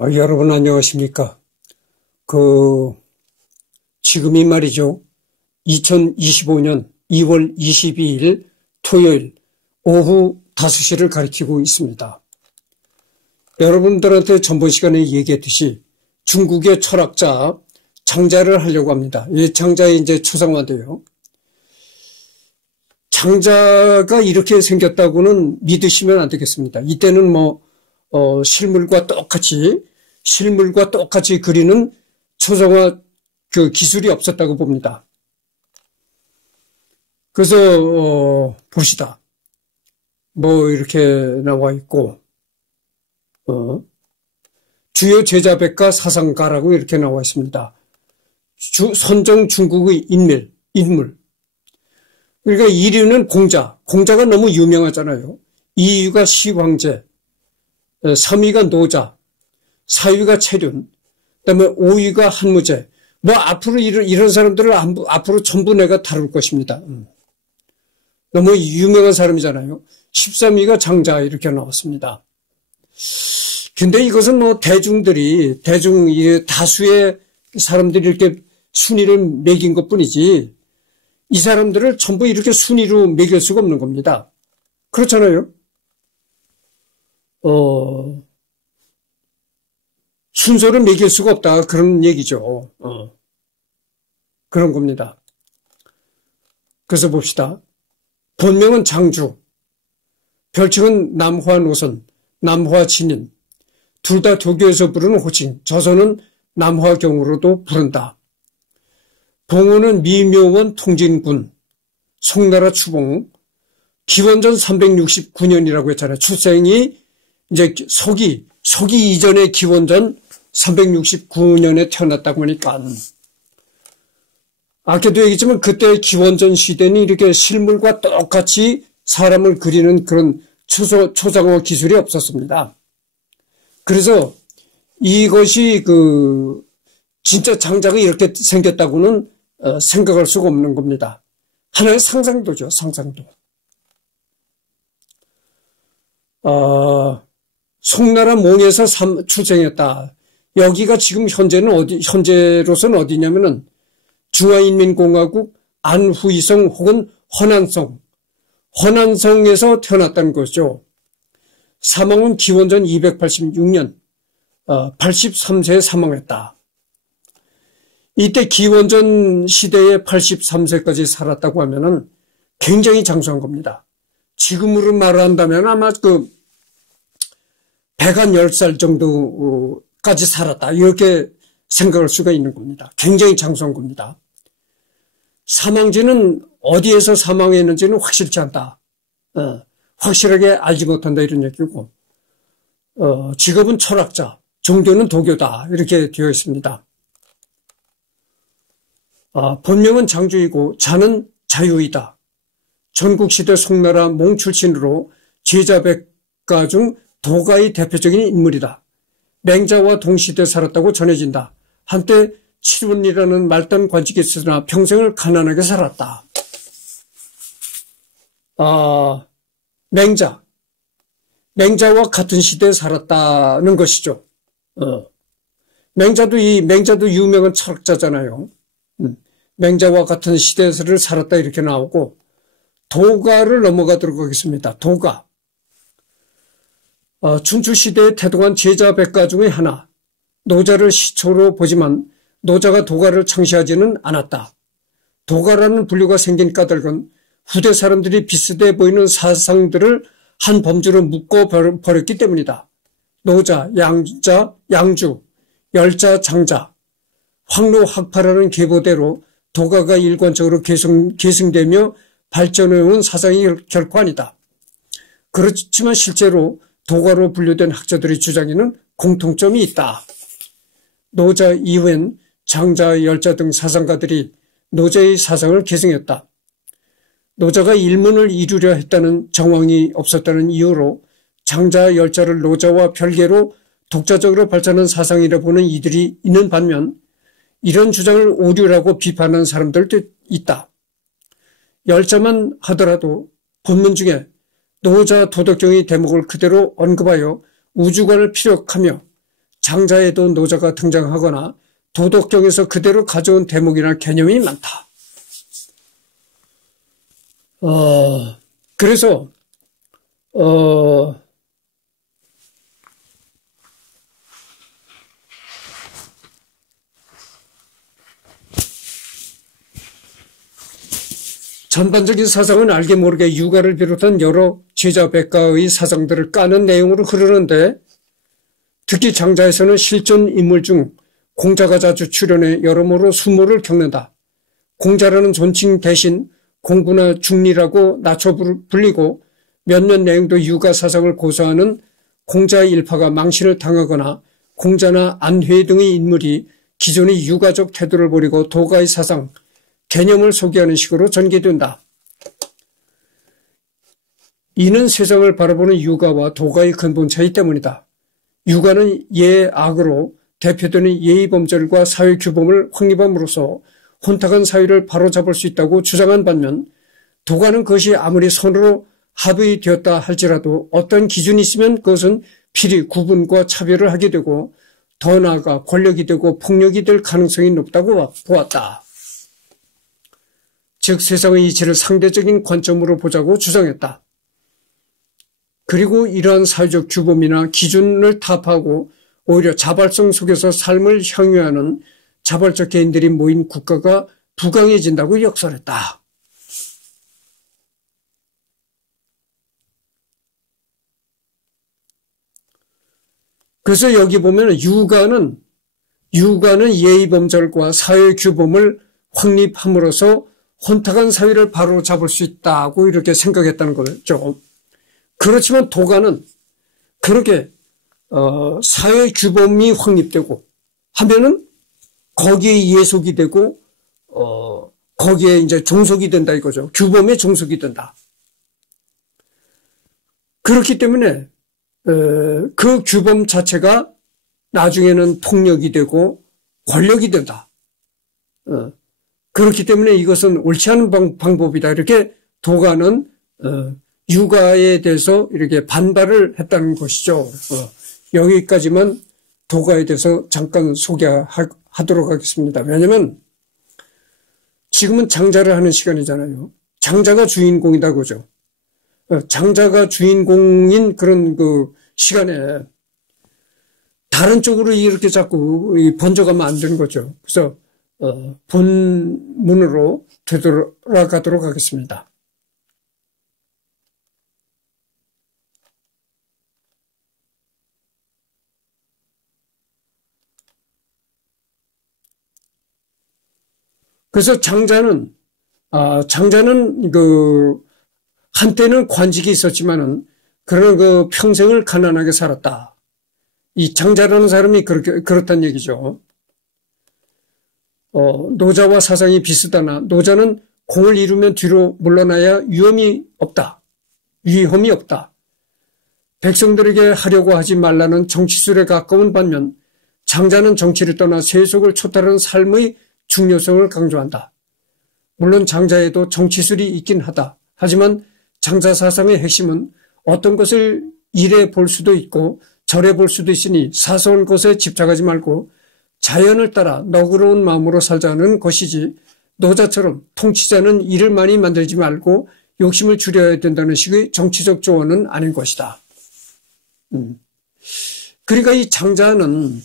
여러분 안녕하십니까? 지금이 말이죠. 2025년 2월 22일 토요일 오후 5시를 가리키고 있습니다. 여러분들한테 전번 시간에 얘기했듯이 중국의 철학자 장자를 하려고 합니다. 이 장자의 이제 초상화인데요. 장자가 이렇게 생겼다고는 믿으시면 안 되겠습니다. 이때는 실물과 똑같이 그리는 초상화 기술이 없었다고 봅니다. 그래서 봅시다. 이렇게 나와 있고 주요 제자백과 사상가라고 이렇게 나와 있습니다. 선정 중국의 인물. 그러니까 1위는 공자가 너무 유명하잖아요. 2위가 시황제, 3위가 노자, 4위가 체륜, 그다음에 5위가 한무제. 앞으로 이런 사람들을 앞으로 전부 내가 다룰 것입니다. 너무 유명한 사람이잖아요. 13위가 장자 이렇게 나왔습니다. 근데 이것은 다수의 사람들이 이렇게 순위를 매긴 것 뿐이지, 이 사람들을 전부 이렇게 순위로 매길 수가 없는 겁니다. 그렇잖아요. 순서를 매길 수가 없다. 그런 얘기죠. 그런 겁니다. 그래서 봅시다. 본명은 장주, 별칭은 남화노선, 남화진인, 둘 다 도교에서 부르는 호칭, 저서는 남화경으로도 부른다. 봉호는 미묘원 통진군, 송나라 추봉, 기원전 369년이라고 했잖아요. 출생이 이제 서기 이전에 기원전 369년에 태어났다고 하니까, 아까도 얘기했지만 그때 기원전 시대는 이렇게 실물과 똑같이 사람을 그리는 그런 초상화 기술이 없었습니다. 그래서 이것이 진짜 장자가 이렇게 생겼다고는 생각할 수가 없는 겁니다. 하나의 상상도죠, 상상도. 송나라 몽에서 출생했다. 여기가 지금 현재로서는 어디냐면은 중화인민공화국 안후이성 혹은 허난성에서 태어났다는 거죠. 사망은 기원전 286년 83세에 사망했다. 이때 기원전 시대에 83세까지 살았다고 하면은 굉장히 장수한 겁니다. 지금으로 말한다면 아마 110살 정도까지 살았다. 이렇게 생각할 수가 있는 겁니다. 굉장히 장수한 겁니다. 사망지는 어디에서 사망했는지는 확실치 않다. 확실하게 알지 못한다 이런 얘기고, 직업은 철학자, 종교는 도교다 이렇게 되어 있습니다. 본명은 장주이고 자는 자유이다. 전국시대 송나라 몽 출신으로 제자백가 중 도가의 대표적인 인물이다. 맹자와 동시대에 살았다고 전해진다. 한때 칠운이라는 말단 관직이 있으나 평생을 가난하게 살았다. 맹자와 같은 시대에 살았다는 것이죠. 맹자도 유명한 철학자잖아요. 맹자와 같은 시대를 살았다 이렇게 나오고, 도가를 넘어가도록 하겠습니다. 도가. 춘추시대에 태동한 제자백가 중의 하나, 노자를 시초로 보지만 노자가 도가를 창시하지는 않았다. 도가라는 분류가 생긴 까닭은 후대 사람들이 비슷해 보이는 사상들을 한 범주로 묶어 버렸기 때문이다. 노자, 양주, 열자, 장자, 황로학파라는 계보대로 도가가 일관적으로 계승되며 발전해온 사상이 결코 아니다. 그렇지만 실제로 도가로 분류된 학자들의 주장에는 공통점이 있다. 노자 이후엔 장자, 열자 등 사상가들이 노자의 사상을 계승했다. 노자가 일문을 이루려 했다는 정황이 없었다는 이유로 장자, 열자를 노자와 별개로 독자적으로 발전한 사상이라 보는 이들이 있는 반면, 이런 주장을 오류라고 비판하는 사람들도 있다. 열자만 하더라도 본문 중에 노자 도덕경의 대목을 그대로 언급하여 우주관을 피력하며 장자에도 노자가 등장하거나 도덕경에서 그대로 가져온 대목이나 개념이 많다. 그래서 전반적인 사상은 알게 모르게 유가를 비롯한 여러 제자 백가의 사상들을 까는 내용으로 흐르는데, 특히 장자에서는 실존 인물 중 공자가 자주 출연해 여러모로 수모를 겪는다. 공자라는 존칭 대신 공부나 중리라고 낮춰 불리고 몇몇 내용도 유가 사상을 고수하는 공자의 일파가 망신을 당하거나 공자나 안회 등의 인물이 기존의 유가적 태도를 버리고 도가의 사상, 개념을 소개하는 식으로 전개된다. 이는 세상을 바라보는 유가와 도가의 근본 차이 때문이다. 유가는 예악으로 대표되는 예의범절과 사회규범을 확립함으로써 혼탁한 사회를 바로잡을 수 있다고 주장한 반면, 도가는 그것이 아무리 선으로 합의되었다 할지라도 어떤 기준이 있으면 그것은 필히 구분과 차별을 하게 되고 더 나아가 권력이 되고 폭력이 될 가능성이 높다고 보았다. 즉 세상의 이치를 상대적인 관점으로 보자고 주장했다. 그리고 이러한 사회적 규범이나 기준을 타파하고 오히려 자발성 속에서 삶을 향유하는 자발적 개인들이 모인 국가가 부강해진다고 역설했다. 그래서 여기 보면 유가는 예의범절과 사회규범을 확립함으로써 혼탁한 사회를 바로잡을 수 있다고 이렇게 생각했다는 거죠. 그렇지만 도가는 그렇게 사회규범이 확립되고 하면은 거기에 예속이 되고 거기에 이제 종속이 된다 이거죠. 규범에 종속이 된다. 그렇기 때문에 그 규범 자체가 나중에는 폭력이 되고 권력이 된다. 그렇기 때문에 이것은 옳지 않은 방법이다. 이렇게 도가는 유가에 대해서 이렇게 반발을 했다는 것이죠. 여기까지만 도가에 대해서 잠깐 소개하도록 하겠습니다. 왜냐하면 지금은 장자를 하는 시간이잖아요. 장자가 주인공이다 그죠. 장자가 주인공인 그런 그 시간에 다른 쪽으로 이렇게 자꾸 번져가면 안 되는 거죠. 그래서 본문으로 되돌아가도록 하겠습니다. 그래서 장자는 그 한때는 관직이 있었지만은 그러나 그 평생을 가난하게 살았다. 이 장자라는 사람이 그렇다는 얘기죠. 노자와 사상이 비슷하나 노자는 공을 이루면 뒤로 물러나야 위험이 없다. 백성들에게 하려고 하지 말라는 정치술에 가까운 반면 장자는 정치를 떠나 세속을 초탈하는 삶의 중요성을 강조한다. 물론 장자에도 정치술이 있긴 하다. 하지만 장자 사상의 핵심은 어떤 것을 이래 볼 수도 있고 저래 볼 수도 있으니 사소한 것에 집착하지 말고 자연을 따라 너그러운 마음으로 살자는 것이지, 노자처럼 통치자는 일을 많이 만들지 말고 욕심을 줄여야 된다는 식의 정치적 조언은 아닌 것이다. 그러니까 이 장자는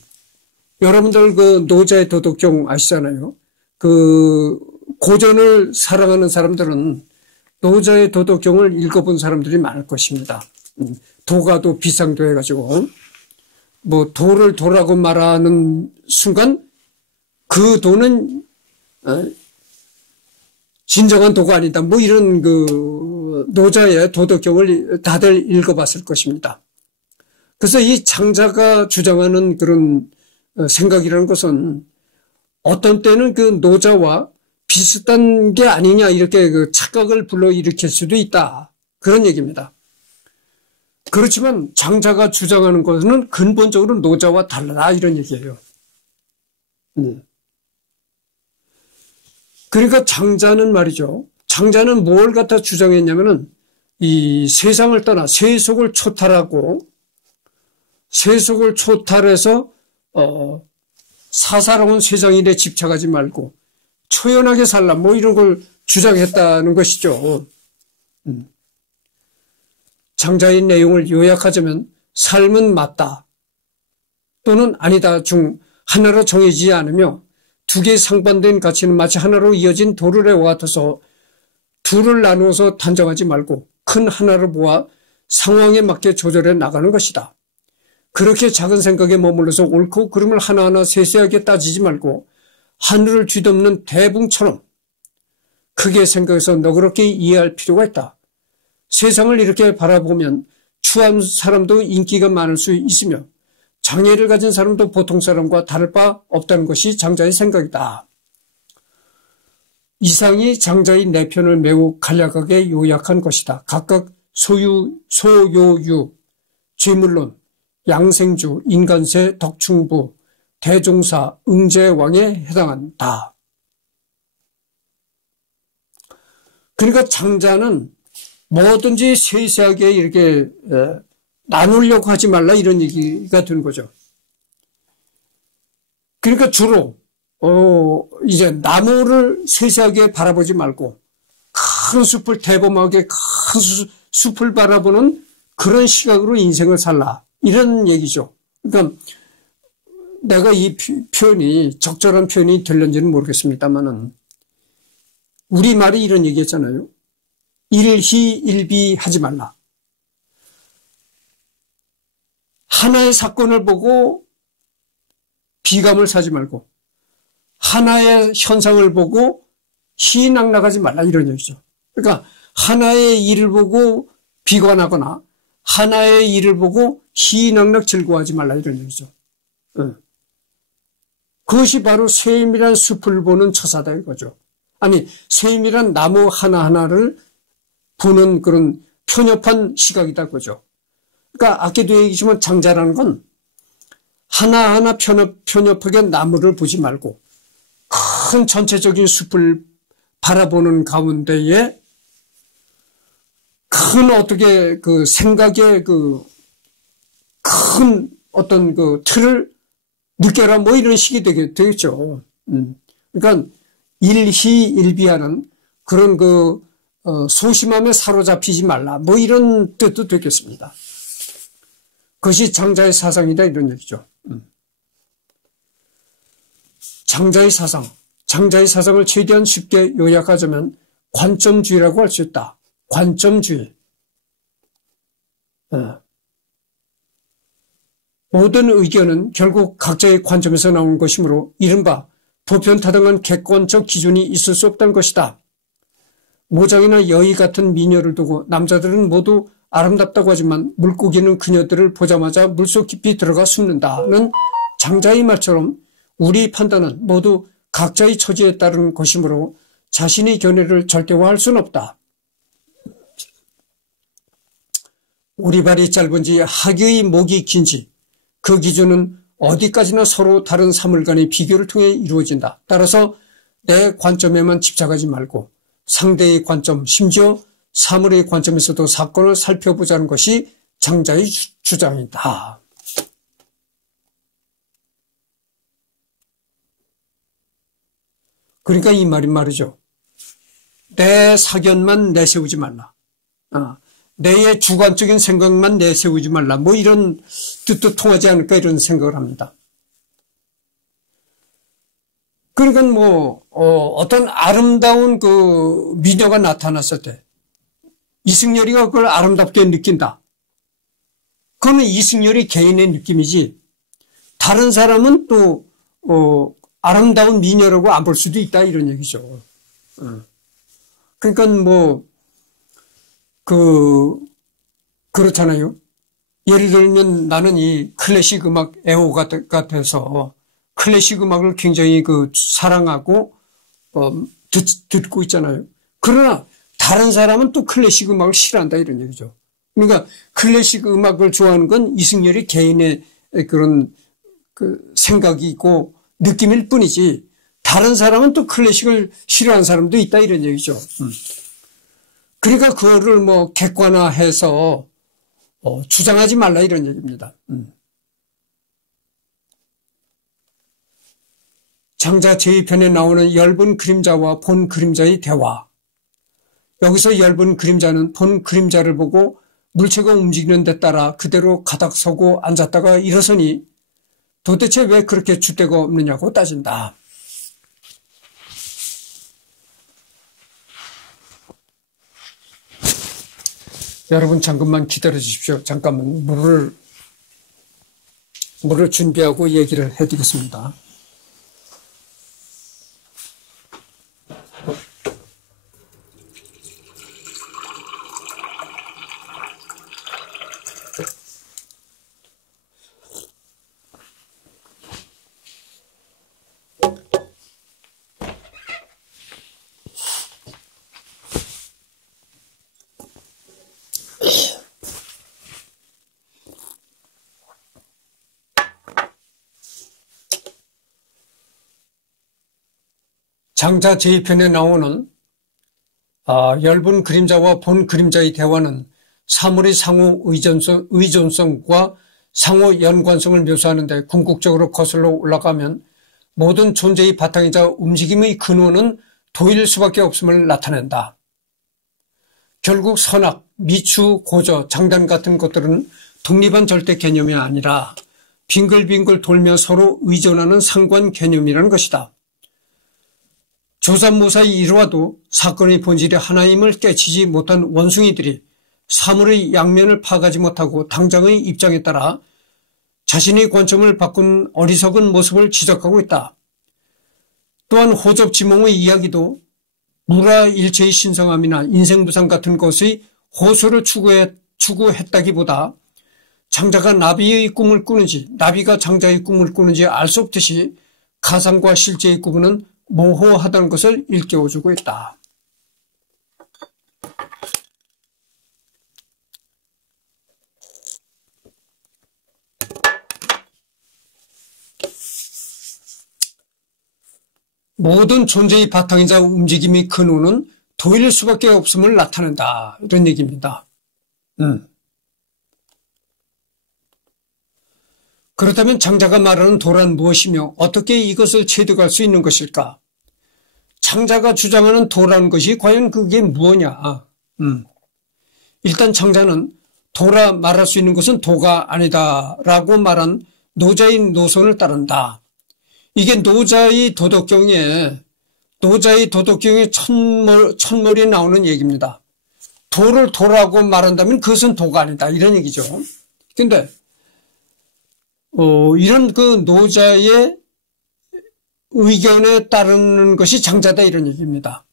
여러분들 그 노자의 도덕경 아시잖아요. 그 고전을 사랑하는 사람들은 노자의 도덕경을 읽어본 사람들이 많을 것입니다. 도가도 비상도 해가지고 뭐 도를 도라고 말하는 순간 그 도는 진정한 도가 아니다. 뭐 이런 그 노자의 도덕경을 다들 읽어봤을 것입니다. 그래서 이 장자가 주장하는 그런 생각이라는 것은 어떤 때는 그 노자와 비슷한 게 아니냐 이렇게 그 착각을 불러일으킬 수도 있다. 그런 얘기입니다. 그렇지만 장자가 주장하는 것은 근본적으로 노자와 달라 이런 얘기예요. 그러니까 장자는 말이죠. 장자는 뭘 갖다 주장했냐면은 이 세상을 떠나 세속을 초탈하고 세속을 초탈해서 사사로운 세상 일에 집착하지 말고 초연하게 살라 뭐 이런 걸 주장했다는 것이죠. 장자의 내용을 요약하자면 삶은 맞다 또는 아니다 중 하나로 정해지지 않으며 두 개의 상반된 가치는 마치 하나로 이어진 도르래와 같아서 둘을 나누어서 단정하지 말고 큰 하나를 모아 상황에 맞게 조절해 나가는 것이다. 그렇게 작은 생각에 머물러서 옳고 그름을 하나하나 세세하게 따지지 말고 하늘을 뒤덮는 대붕처럼 크게 생각해서 너그럽게 이해할 필요가 있다. 세상을 이렇게 바라보면 추한 사람도 인기가 많을 수 있으며 장애를 가진 사람도 보통 사람과 다를 바 없다는 것이 장자의 생각이다. 이상이 장자의 네 편을 매우 간략하게 요약한 것이다. 각각 소요유, 죄물론, 양생주, 인간세, 덕충부, 대종사, 응제왕에 해당한다. 그러니까 장자는 뭐든지 세세하게 이렇게 나누려고 하지 말라 이런 얘기가 되는 거죠. 그러니까 주로 이제 나무를 세세하게 바라보지 말고 큰 숲을 대범하게 큰 숲을 바라보는 그런 시각으로 인생을 살라 이런 얘기죠. 그러니까 내가 이 표현이 적절한 표현이 될는지는 모르겠습니다만은 우리말이 이런 얘기했잖아요. 일희일비하지 말라. 하나의 사건을 보고 비감을 사지 말고 하나의 현상을 보고 희낙락하지 말라 이런 얘기죠. 그러니까 하나의 일을 보고 비관하거나 하나의 일을 보고 희낙락 즐거워하지 말라 이런 얘기죠. 그것이 바로 세밀한 숲을 보는 처사다 이거죠. 아니 세밀한 나무 하나하나를 보는 그런 편협한 시각이다 그거죠. 그러니까 아까도 얘기했지만 장자라는 건 하나하나 편협하게 나무를 보지 말고 큰 전체적인 숲을 바라보는 가운데에 큰 어떻게 그 생각의 그 큰 어떤 그 틀을 느껴라 뭐 이런 식이 되겠죠. 그러니까 일희일비하는 그런 그 소심함에 사로잡히지 말라 뭐 이런 뜻도 되겠습니다. 그것이 장자의 사상이다 이런 얘기죠. 장자의 사상을 최대한 쉽게 요약하자면 관점주의라고 할 수 있다. 관점주의. 모든 의견은 결국 각자의 관점에서 나온 것이므로 이른바 보편타당한 객관적 기준이 있을 수 없다는 것이다. 모장이나 여의 같은 미녀를 두고 남자들은 모두 아름답다고 하지만 물고기는 그녀들을 보자마자 물속 깊이 들어가 숨는다는 장자의 말처럼 우리 판단은 모두 각자의 처지에 따른 것이므로 자신의 견해를 절대화할 수는 없다. 오리발이 짧은지 하기의 목이 긴지 그 기준은 어디까지나 서로 다른 사물 간의 비교를 통해 이루어진다. 따라서 내 관점에만 집착하지 말고 상대의 관점, 심지어 사물의 관점에서도 사건을 살펴보자는 것이 장자의 주장이다. 그러니까 이 말인 말이죠. 내 사견만 내세우지 말라. 내의 주관적인 생각만 내세우지 말라. 뭐 이런 뜻도 통하지 않을까 이런 생각을 합니다. 그러니까 어떤 아름다운 그 미녀가 나타났을 때 이승열이가 그걸 아름답게 느낀다. 그거는 이승열이 개인의 느낌이지 다른 사람은 또 아름다운 미녀라고 안 볼 수도 있다 이런 얘기죠. 그러니까 그렇잖아요. 예를 들면 나는 이 클래식 음악 애호 같아서 클래식 음악을 굉장히 사랑하고 듣고 있잖아요. 그러나 다른 사람은 또 클래식 음악을 싫어한다 이런 얘기죠. 그러니까 클래식 음악을 좋아하는 건 이승열이 개인의 그런 생각이 있고 느낌일 뿐이지 다른 사람은 또 클래식을 싫어하는 사람도 있다 이런 얘기죠. 그러니까 그거를 객관화해서 주장하지 말라 이런 얘기입니다. 장자 제2편에 나오는 엷은 그림자와 본 그림자의 대화. 여기서 엷은 그림자는 본 그림자를 보고 물체가 움직이는 데 따라 그대로 가닥 서고 앉았다가 일어서니 도대체 왜 그렇게 줏대가 없느냐고 따진다. 여러분 잠깐만 기다려 주십시오. 잠깐만 물을 준비하고 얘기를 해드리겠습니다. 장자 제2편에 나오는 엷은 그림자와 본 그림자의 대화는 사물의 상호 의존성과 상호 연관성을 묘사하는데 궁극적으로 거슬러 올라가면 모든 존재의 바탕이자 움직임의 근원은 도일 수밖에 없음을 나타낸다. 결국 선악, 미추, 고저, 장단 같은 것들은 독립한 절대 개념이 아니라 빙글빙글 돌며 서로 의존하는 상관 개념이라는 것이다. 조삼모사의 일화도 사건의 본질이 하나임을 깨치지 못한 원숭이들이 사물의 양면을 파악하지 못하고 당장의 입장에 따라 자신의 관점을 바꾼 어리석은 모습을 지적하고 있다. 또한 호접지몽의 이야기도 무라일체의 신성함이나 인생무상 같은 것의 호소를 추구했다기보다 장자가 나비의 꿈을 꾸는지 나비가 장자의 꿈을 꾸는지 알 수 없듯이 가상과 실제의 구분은 모호하다는 것을 일깨워주고 있다. 모든 존재의 바탕이자 움직임의 근원은 도일 수밖에 없음을 나타낸다. 이런 얘기입니다. 그렇다면 장자가 말하는 도란 무엇이며 어떻게 이것을 체득할 수 있는 것일까? 장자가 주장하는 도라는 것이 과연 그게 무엇이냐? 일단 장자는 도라 말할 수 있는 것은 도가 아니다라고 말한 노자의 노선을 따른다. 이게 노자의 도덕경에 첫머리에 나오는 얘기입니다. 도를 도라고 말한다면 그것은 도가 아니다. 이런 얘기죠. 근데 이런 그 노자의 의견에 따르는 것이 장자다 이런 얘기입니다.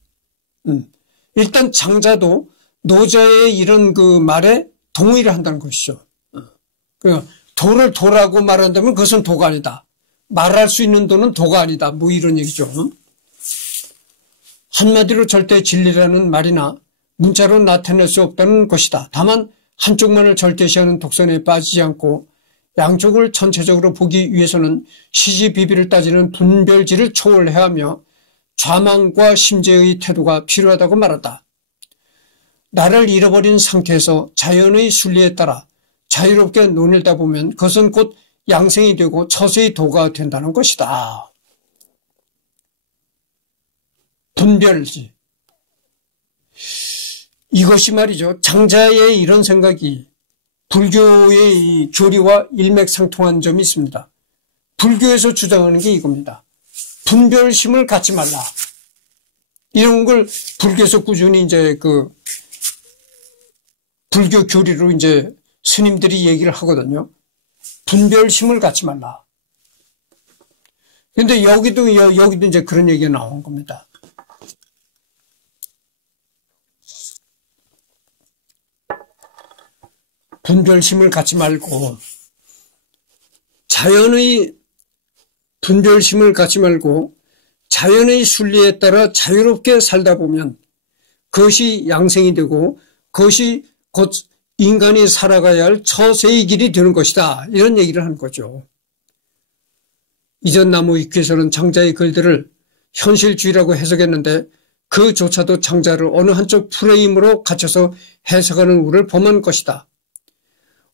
일단 장자도 노자의 이런 그 말에 동의를 한다는 것이죠. 그러니까 도를 도라고 말한다면 그것은 도가 아니다. 말할 수 있는 도는 도가 아니다. 뭐 이런 얘기죠. 한마디로 절대 진리라는 말이나 문자로 나타낼 수 없다는 것이다. 다만 한쪽만을 절대시하는 독선에 빠지지 않고 양쪽을 전체적으로 보기 위해서는 시지비비를 따지는 분별지를 초월해야 하며 좌망과 심재의 태도가 필요하다고 말한다. 나를 잃어버린 상태에서 자연의 순리에 따라 자유롭게 논일다 보면 그것은 곧 양생이 되고 처세의 도가 된다는 것이다. 분별지. 이것이 말이죠. 장자의 이런 생각이 불교의 이 교리와 일맥상통한 점이 있습니다. 불교에서 주장하는 게 이겁니다. 분별심을 갖지 말라. 이런 걸 불교에서 꾸준히 이제 그 불교 교리로 이제 스님들이 얘기를 하거든요. 분별심을 갖지 말라. 근데 여기도 이제 그런 얘기가 나온 겁니다. 분별심을 갖지 말고 분별심을 갖지 말고 자연의 순리에 따라 자유롭게 살다 보면 그것이 양생이 되고 그것이 곧 인간이 살아가야 할 처세의 길이 되는 것이다. 이런 얘기를 하는 거죠. 이전 나무 위키에서는 장자의 글들을 현실주의라고 해석했는데 그조차도 장자를 어느 한쪽 프레임으로 갇혀서 해석하는 우를 범한 것이다.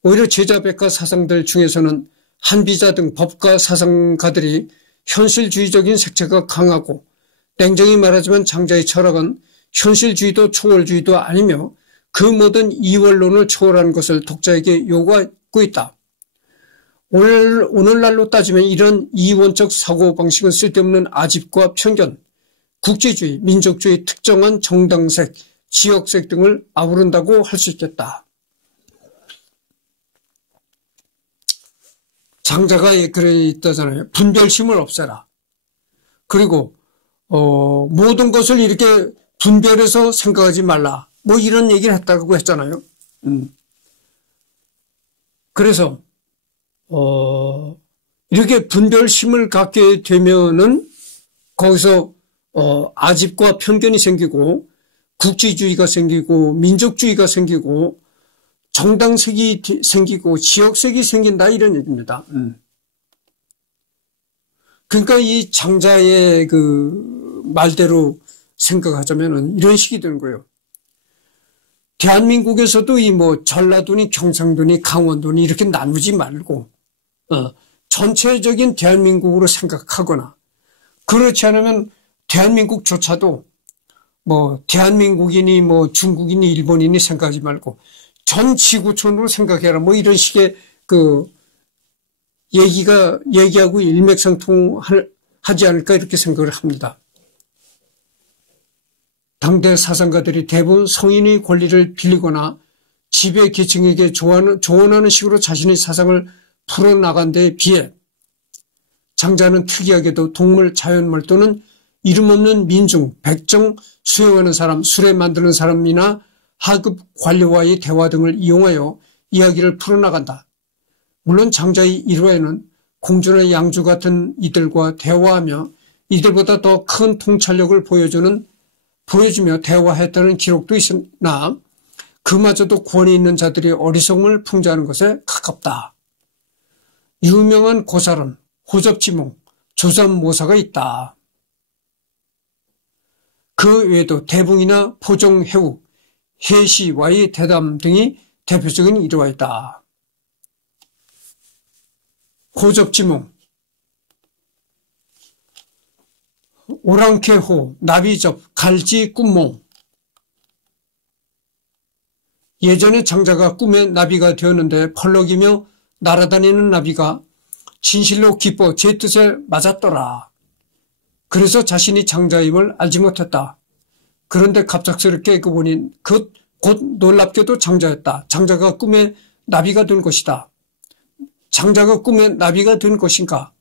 오히려 제자백과 사상들 중에서는 한비자 등 법과 사상가들이 현실주의적인 색채가 강하고 냉정히 말하지만 장자의 철학은 현실주의도 초월주의도 아니며 그 모든 이원론을 초월하는 것을 독자에게 요구하고 있다. 오늘날로 따지면 이런 이원적 사고방식은 쓸데없는 아집과 편견, 국제주의, 민족주의, 특정한 정당색, 지역색 등을 아우른다고 할 수 있겠다. 장자가 그래 있다잖아요. 분별심을 없애라. 그리고 모든 것을 이렇게 분별해서 생각하지 말라. 뭐 이런 얘기를 했다고 했잖아요. 그래서 이렇게 분별심을 갖게 되면은 거기서 아집과 편견이 생기고 국지주의가 생기고 민족주의가 생기고 정당색이 생기고 지역색이 생긴다 이런 얘기입니다. 그러니까 이 장자의 그 말대로 생각하자면은 이런 식이 되는 거예요. 대한민국에서도 이 뭐 전라도니 경상도니 강원도니 이렇게 나누지 말고 전체적인 대한민국으로 생각하거나 그렇지 않으면 대한민국조차도 뭐 대한민국이니 뭐 중국이니 일본이니 생각하지 말고 전 지구촌으로 생각해라. 뭐 이런 식의 그 얘기하고 일맥상통하지 않을까 이렇게 생각을 합니다. 당대 사상가들이 대부분 성인의 권리를 빌리거나 지배 계층에게 조언하는 식으로 자신의 사상을 풀어나간 데에 비해 장자는 특이하게도 동물, 자연물 또는 이름 없는 민중, 백정, 수행하는 사람, 수레 만드는 사람이나 하급 관료와의 대화 등을 이용하여 이야기를 풀어나간다. 물론 장자의 일화에는 공주나 양주 같은 이들과 대화하며 이들보다 더 큰 통찰력을 보여주며 대화했다는 기록도 있으나 그마저도 권위 있는 자들이 어리석음을 풍자하는 것에 가깝다. 유명한 고사론, 호접지몽, 조삼모사가 있다. 그 외에도 대붕이나 포정해우, 해시와의 대담 등이 대표적인 일화이다. 호접지몽, 오랑캐호, 나비접, 갈지, 꿈몽. 예전에 장자가 꿈에 나비가 되었는데 펄럭이며 날아다니는 나비가 진실로 기뻐 제 뜻에 맞았더라. 그래서 자신이 장자임을 알지 못했다. 그런데 갑작스럽게 알고 보니 곧 놀랍게도 장자였다. 장자가 꿈에 나비가 된 것이다. 장자가 꿈에 나비가 된 것인가?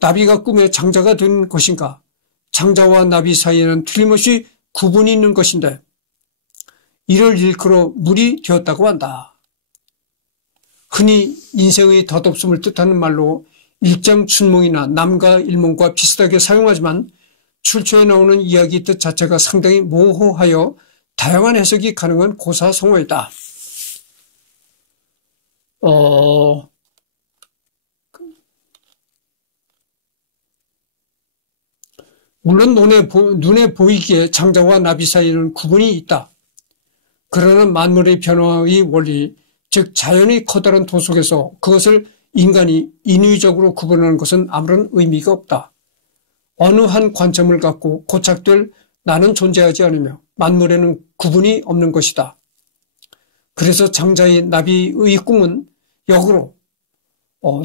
나비가 꿈에 장자가 된 것인가? 장자와 나비 사이에는 틀림없이 구분이 있는 것인데 이를 일컬어 물이 되었다고 한다. 흔히 인생의 덧없음을 뜻하는 말로 일장춘몽이나 남가 일몽과 비슷하게 사용하지만 출처에 나오는 이야기 뜻 자체가 상당히 모호하여 다양한 해석이 가능한 고사성어이다. 물론 눈에 보이기에 장자와 나비 사이에는 구분이 있다. 그러나 만물의 변화의 원리, 즉 자연의 커다란 도 속에서 그것을 인간이 인위적으로 구분하는 것은 아무런 의미가 없다. 어느 한 관점을 갖고 고착될 나는 존재하지 않으며 만물에는 구분이 없는 것이다. 그래서 장자의 나비의 꿈은 역으로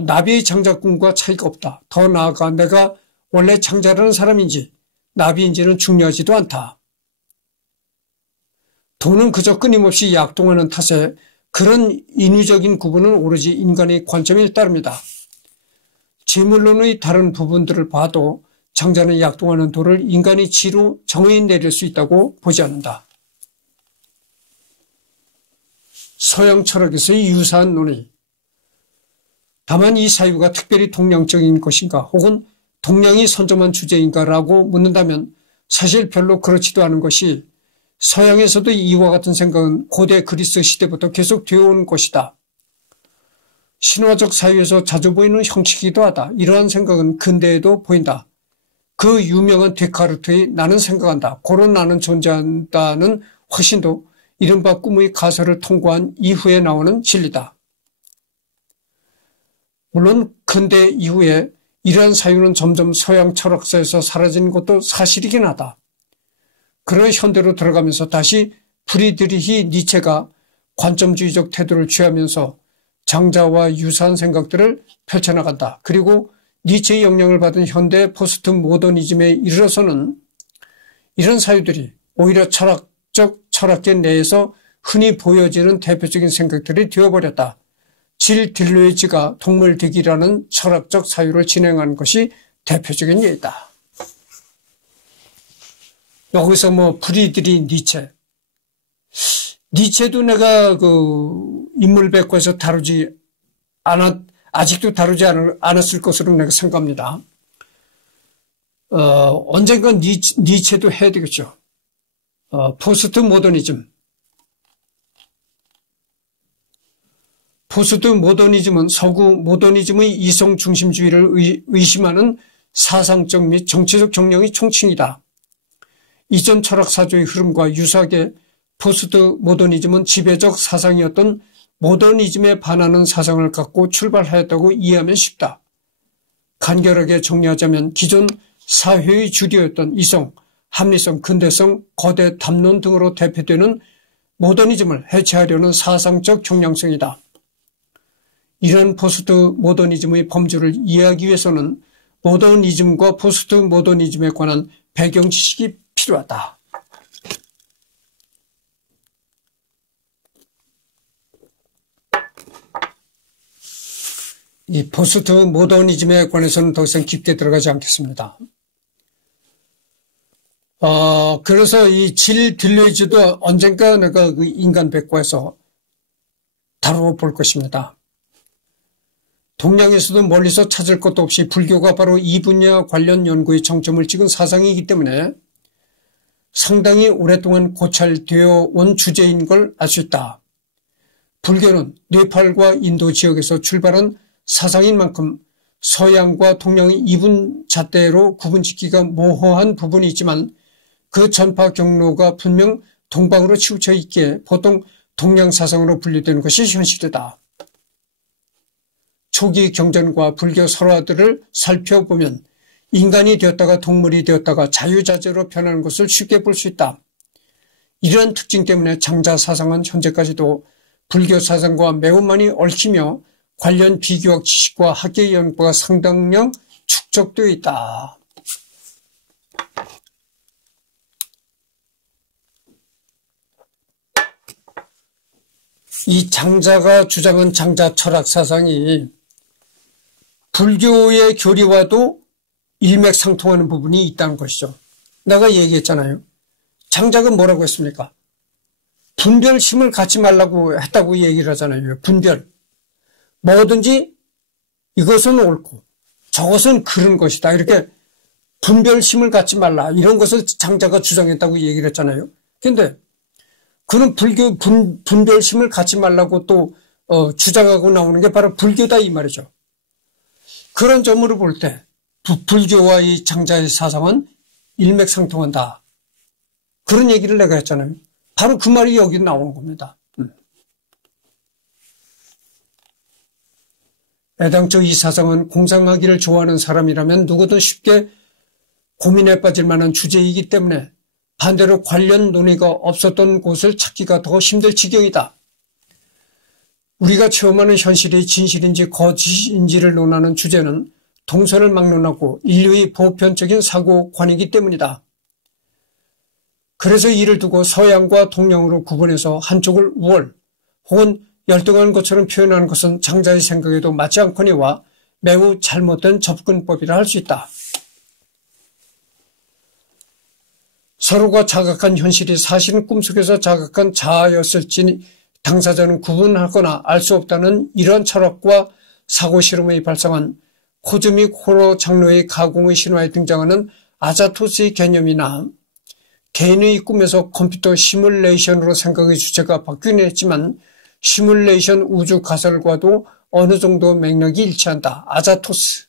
나비의 장자 꿈과 차이가 없다. 더 나아가 내가 원래 장자라는 사람인지 나비인지는 중요하지도 않다. 도는 그저 끊임없이 약동하는 탓에 그런 인위적인 구분은 오로지 인간의 관점에 따릅니다. 재물론의 다른 부분들을 봐도 장자는 약동하는 도를 인간의 지로 정의 내릴 수 있다고 보지 않는다. 서양 철학에서의 유사한 논의. 다만 이 사유가 특별히 동양적인 것인가 혹은 동양이 선점한 주제인가라고 묻는다면 사실 별로 그렇지도 않은 것이 서양에서도 이와 같은 생각은 고대 그리스 시대부터 계속 되어온 것이다. 신화적 사유에서 자주 보이는 형식이기도 하다. 이러한 생각은 근대에도 보인다. 그 유명한 데카르트의 나는 생각한다. 고런 나는 존재한다는 확신도 이른바 꿈의 가설을 통과한 이후에 나오는 진리다. 물론 근대 이후에 이러한 사유는 점점 서양 철학사에서 사라지는 것도 사실이긴 하다. 그런 현대로 들어가면서 다시 프리드리히 니체가 관점주의적 태도를 취하면서 장자와 유사한 생각들을 펼쳐나간다. 그리고 니체의 영향을 받은 현대 포스트 모더니즘에 이르러서는 이런 사유들이 오히려 철학계 내에서 흔히 보여지는 대표적인 생각들이 되어버렸다. 질 딜로이지가 동물득이라는 철학적 사유를 진행한 것이 대표적인 예이다. 여기서 프리드리 니체. 니체도 내가 인물백과에서 아직도 다루지 않았을 것으로 내가 생각합니다. 언젠간 니체도 해야 되겠죠. 포스트 모더니즘. 포스트 모더니즘은 서구 모더니즘의 이성 중심주의를 의심하는 사상적 및 정치적 경향의 총칭이다. 이전 철학사조의 흐름과 유사하게 포스트 모더니즘은 지배적 사상이었던 모더니즘에 반하는 사상을 갖고 출발하였다고 이해하면 쉽다. 간결하게 정리하자면 기존 사회의 주류였던 이성, 합리성, 근대성, 거대 담론 등으로 대표되는 모더니즘을 해체하려는 사상적 경향성이다. 이런 포스트 모더니즘의 범주를 이해하기 위해서는 모더니즘과 포스트 모더니즘에 관한 배경 지식이 필요하다. 이 포스트 모더니즘에 관해서는 더 이상 깊게 들어가지 않겠습니다. 그래서 이 질 딜레이즈도 언젠가 내가 그 인간 백과에서 다뤄볼 것입니다. 동양에서도 멀리서 찾을 것도 없이 불교가 바로 이 분야 관련 연구에 정점을 찍은 사상이기 때문에 상당히 오랫동안 고찰되어 온 주제인 걸 알 수 있다. 불교는 네팔과 인도 지역에서 출발한 사상인 만큼 서양과 동양의 이분 잣대로 구분짓기가 모호한 부분이 있지만 그 전파 경로가 분명 동방으로 치우쳐 있기에 보통 동양 사상으로 분류되는 것이 현실이다. 초기 경전과 불교 설화들을 살펴보면 인간이 되었다가 동물이 되었다가 자유자재로 변하는 것을 쉽게 볼 수 있다. 이러한 특징 때문에 장자 사상은 현재까지도 불교 사상과 매우 많이 얽히며 관련 비교학 지식과 학계 연구가 상당량 축적되어 있다. 이 장자가 주장한 장자 철학 사상이 불교의 교리와도 일맥상통하는 부분이 있다는 것이죠. 내가 얘기했잖아요. 장자가 뭐라고 했습니까? 분별심을 갖지 말라고 했다고 얘기를 하잖아요. 분별. 뭐든지 이것은 옳고 저것은 그른 것이다. 이렇게 분별심을 갖지 말라. 이런 것을 장자가 주장했다고 얘기를 했잖아요. 근데 그는 불교 분별심을 갖지 말라고 또 주장하고 나오는 게 바로 불교다 이 말이죠. 그런 점으로 볼 때 불교와 이 장자의 사상은 일맥상통한다. 그런 얘기를 내가 했잖아요. 바로 그 말이 여기 나오는 겁니다. 애당초 이 사상은 공상하기를 좋아하는 사람이라면 누구든 쉽게 고민에 빠질 만한 주제이기 때문에 반대로 관련 논의가 없었던 곳을 찾기가 더 힘들 지경이다. 우리가 체험하는 현실이 진실인지 거짓인지를 논하는 주제는 동서를 막론하고 인류의 보편적인 사고관이기 때문이다. 그래서 이를 두고 서양과 동양으로 구분해서 한쪽을 우월 혹은 열등한 것처럼 표현하는 것은 장자의 생각에도 맞지 않거니와 매우 잘못된 접근법이라 할 수 있다. 서로가 자각한 현실이 사실은 꿈속에서 자각한 자아였을지 당사자는 구분하거나 알 수 없다는 이러한 철학과 사고실험의 발상한 코즈믹 호러 장르의 가공의 신화에 등장하는 아자토스의 개념이나 개인의 꿈에서 컴퓨터 시뮬레이션으로 생각의 주체가 바뀌긴 했지만 시뮬레이션 우주 가설과도 어느 정도 맥락이 일치한다. 아자토스.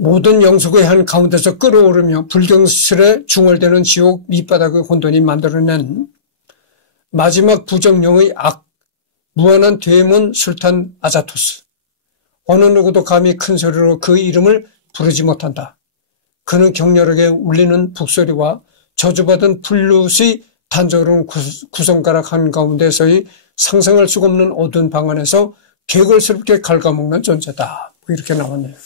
모든 영속의 한 가운데서 끓어오르며 불경슬에 중얼대는 지옥 밑바닥의 혼돈이 만들어낸 마지막 부정령의 악, 무한한 데몬 술탄 아자토스. 어느 누구도 감히 큰 소리로 그 이름을 부르지 못한다. 그는 격렬하게 울리는 북소리와 저주받은 플룻의 단조로운 구성가락 한가운데서의 상상할 수가 없는 어두운 방 안에서 개걸스럽게 갉아먹는 존재다. 이렇게 나왔네요.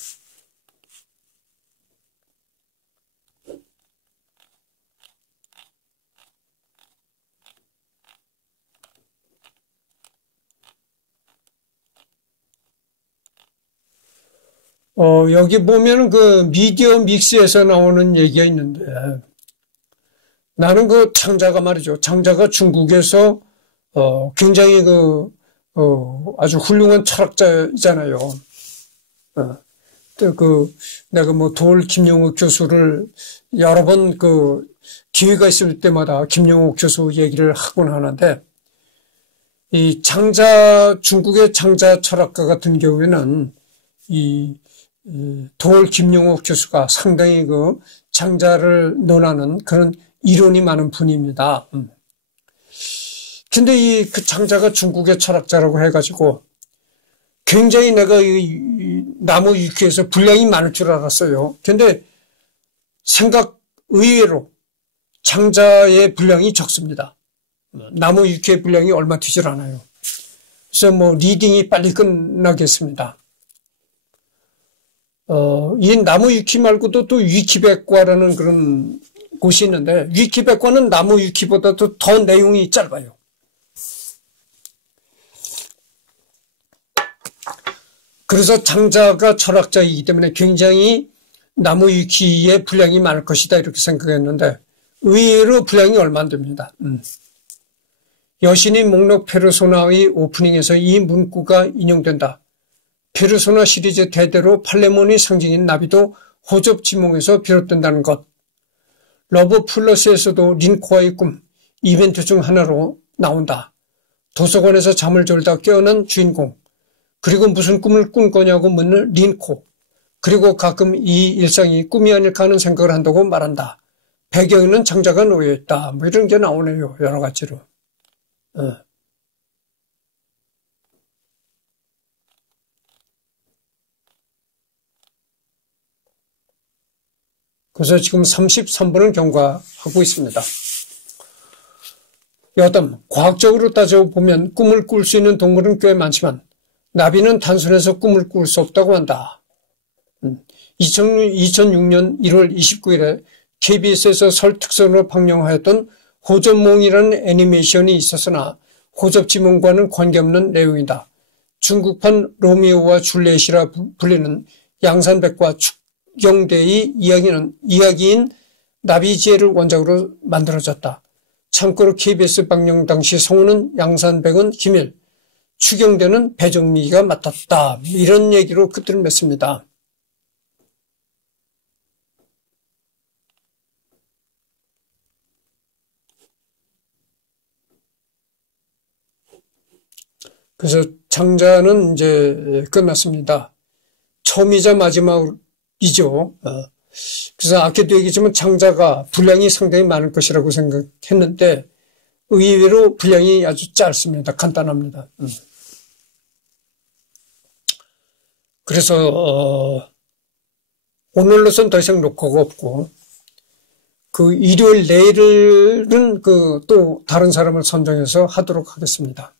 여기 보면은 그 미디어 믹스에서 나오는 얘기가 있는데, 나는 그 창자가 말이죠. 창자가 중국에서, 굉장히 아주 훌륭한 철학자이잖아요. 내가 뭐 김용옥 교수를 여러 번 기회가 있을 때마다 김용옥 교수 얘기를 하곤 하는데, 이 중국의 창자 철학가 같은 경우에는 김용옥 교수가 상당히 창자를 논하는 그런 이론이 많은 분입니다. 근데 그 창자가 중국의 철학자라고 해가지고 굉장히 내가 나무 위키에서 분량이 많을 줄 알았어요. 근데 의외로 창자의 분량이 적습니다. 나무 위키의 분량이 얼마 되질 않아요. 그래서 리딩이 빨리 끝나겠습니다. 이 나무 위키 말고도 또 위키백과라는 그런 곳이 있는데, 위키백과는 나무 위키보다도 더 내용이 짧아요. 그래서 창자가 철학자이기 때문에 굉장히 나무 위키의 분량이 많을 것이다 이렇게 생각했는데, 의외로 분량이 얼마 안 됩니다. 여신의 목록 페르소나의 오프닝에서 이 문구가 인용된다. 페르소나 시리즈 대대로 팔레몬의 상징인 나비도 호접지몽에서 비롯된다는 것. 러브 플러스에서도 린코와의 꿈, 이벤트 중 하나로 나온다. 도서관에서 잠을 졸다 깨어난 주인공, 그리고 무슨 꿈을 꾼 거냐고 묻는 린코, 그리고 가끔 이 일상이 꿈이 아닐까 하는 생각을 한다고 말한다. 배경에는 창자가 놓여있다. 이런 게 나오네요. 여러 가지로. 그래서 지금 33번을 경과하고 있습니다. 여담, 과학적으로 따져보면 꿈을 꿀 수 있는 동물은 꽤 많지만 나비는 단순해서 꿈을 꿀 수 없다고 한다. 2006년 1월 29일에 KBS에서 설 특선으로 방영하였던 호접몽이라는 애니메이션이 있었으나 호접지몽과는 관계없는 내용이다. 중국판 로미오와 줄리엣이라 불리는 양산백과 축경대의 이야기인 나비지혜를 원작으로 만들어졌다. 참고로 KBS 방영 당시 성우는 양산백은 김일, 추경대는 배정미가 맡았다. 이런 얘기로 끝을 맺습니다. 그래서 창자는 이제 끝났습니다. 처음이자 마지막이죠. 그래서 아까도 얘기했지만 창자가 분량이 상당히 많을 것이라고 생각했는데 의외로 분량이 아주 짧습니다. 간단합니다. 그래서 오늘로선 더 이상 녹화가 없고 일요일 내일은 또 다른 사람을 선정해서 하도록 하겠습니다.